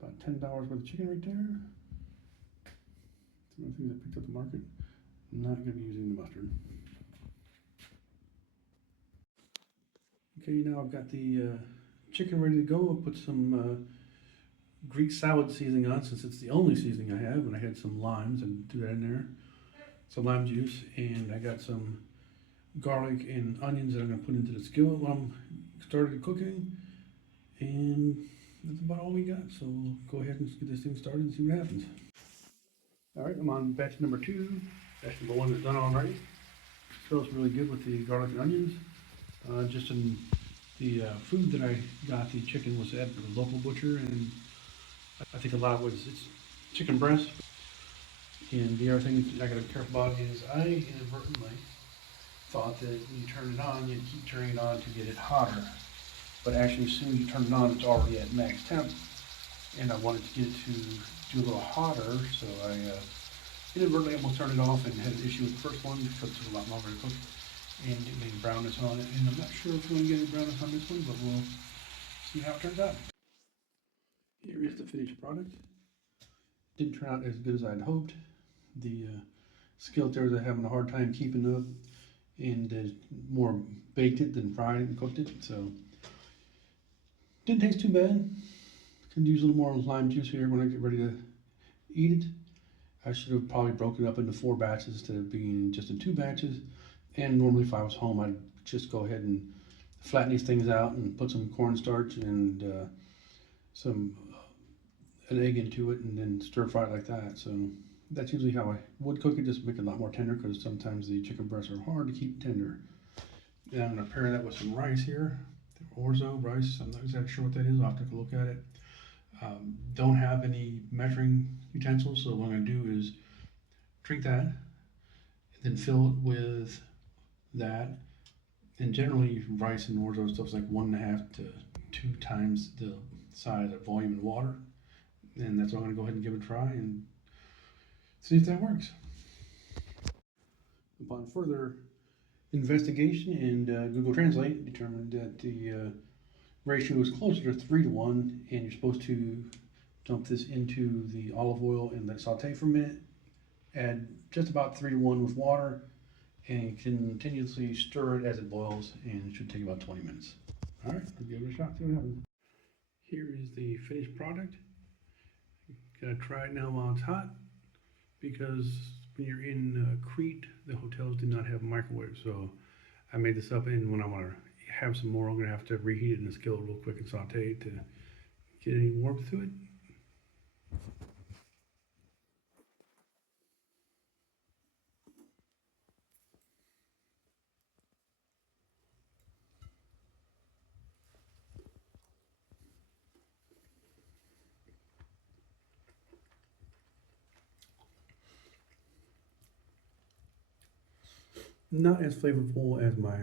About $10 worth of chicken right there. Some of the things I picked up the market. I'm not going to be using the mustard. Okay, now I've got the chicken ready to go. I'll put some Greek salad seasoning on since it's the only seasoning I have, and I had some limes and threw that in there. Some lime juice, and I got some garlic and onions that I'm going to put into the skillet while I'm started cooking. And that's about all we got. So we'll go ahead and get this thing started and see what happens. All right, I'm on batch number 2. Batch number 1 is done already. Smells really good with the garlic and onions. Just in the food that I got, the chicken was at the local butcher, and I think a lot of it's chicken breast. And the other thing I got to be careful about is I inadvertently thought that when you turn it on, you'd keep turning it on to get it hotter. But actually, as soon as you turn it on, it's already at max temp. And I wanted to get it to do a little hotter, so I inadvertently almost turned it off and had an issue with the first one because it took a lot longer to cook and it made brownness on it. And I'm not sure if we're going to get any brownness on this one, but we'll see how it turns out. Here is the finished product. Didn't turn out as good as I'd hoped. The skillet there was having a hard time keeping up, and more baked it than fried it and cooked it, so didn't taste too bad. Could use a little more lime juice here when I get ready to eat it. I should have probably broken it up into 4 batches instead of being just in 2 batches. And normally if I was home, I'd just go ahead and flatten these things out and put some cornstarch and an egg into it and then stir fry it like that. So that's usually how I would cook it, just make it a lot more tender because sometimes the chicken breasts are hard to keep tender. And I'm going to pair that with some rice here. Orzo rice, I'm not exactly sure what that is. I'll have to take a look at it. Don't have any measuring utensils, so what I'm going to do is drink that and then fill it with that. And generally rice and orzo stuff is like 1.5 to 2 times the size of volume in water. And that's what I'm going to go ahead and give it a try and see if that works. Upon further investigation and Google Translate determined that the ratio is closer to 3 to 1, and you're supposed to dump this into the olive oil and let it saute for a minute. Add just about 3 to 1 with water and continuously stir it as it boils, and it should take about 20 minutes. All right, let's give it a shot, see what happens. Here is the finished product. Gotta try it now while it's hot, because when you're in Crete, the hotels do not have microwaves. So I made this up, and when I want to have some more, I'm going to have to reheat it in the skillet real quick and saute it to get any warmth to it. Not as flavorful as my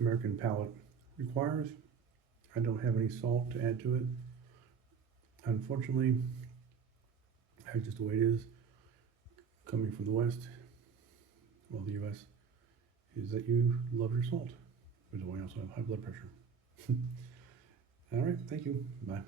American palate requires. I don't have any salt to add to it. Unfortunately, that's just the way it is. Coming from the West, well, the US, is that you love your salt, which is why I also have high blood pressure. All right, thank you. Bye.